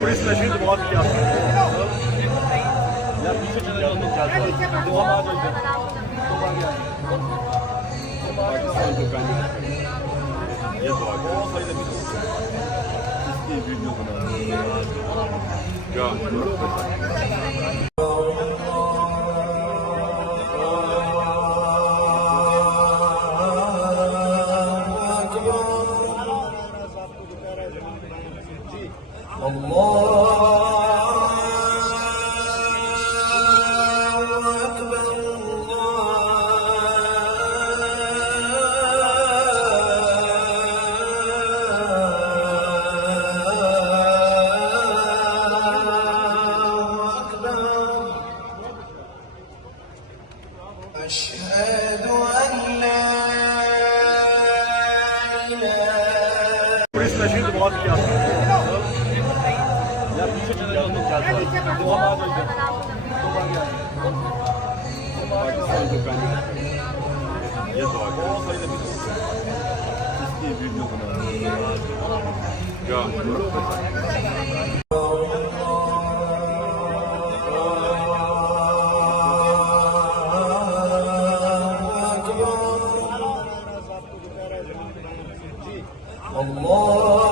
पुलिस नशीन तो बहुत किया यार पीछे चले जाओ तो क्या तो हम आ जाओ तो आ गया पाकिस्तान को कामयाब ये तो आ गया सही लगी इसकी वीडियो बना क्या أشهد أن لا إله पुलिस नशीन तो बहुत किया यार पीछे चले जाओ तो क्या तो हम आ जाओ तो आ गया पाकिस्तान को कामयाब ये तो आ गया सही लगी इसकी वीडियो बना क्या الله